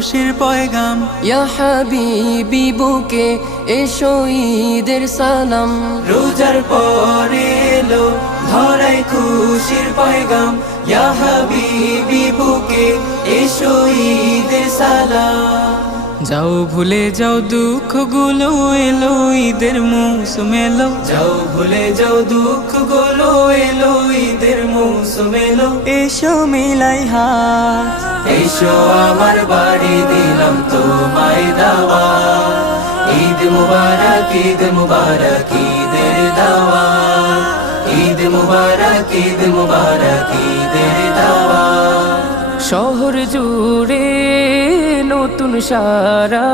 খুশির পয়গাম। ইয়া হাবিবি বুকে এসো ঈদের সালাম। রোজার পরে এলো ধরায় খুশির পয়গাম। ইয়া হাবিবি বুকে এসো ঈদের সালাম। যাও ভুলে যাও দুঃখগুলো, এলো ঈদের মৌসুম এলো। যাও ভুলে যাও দুঃখগুলো, এলো ঈদের মৌসুম এলো। এসো মিলাই হাত, এসো আমার বাড়ি দিলাম তোমায় দাওয়াত। ঈদ মুবারক, ঈদ মুবারক, ঈদের দাওয়াত। ঈদ মুবারক, ঈদ মুবারক, ঈদের দাওয়াত। শহর জুড়ে নতুন সারা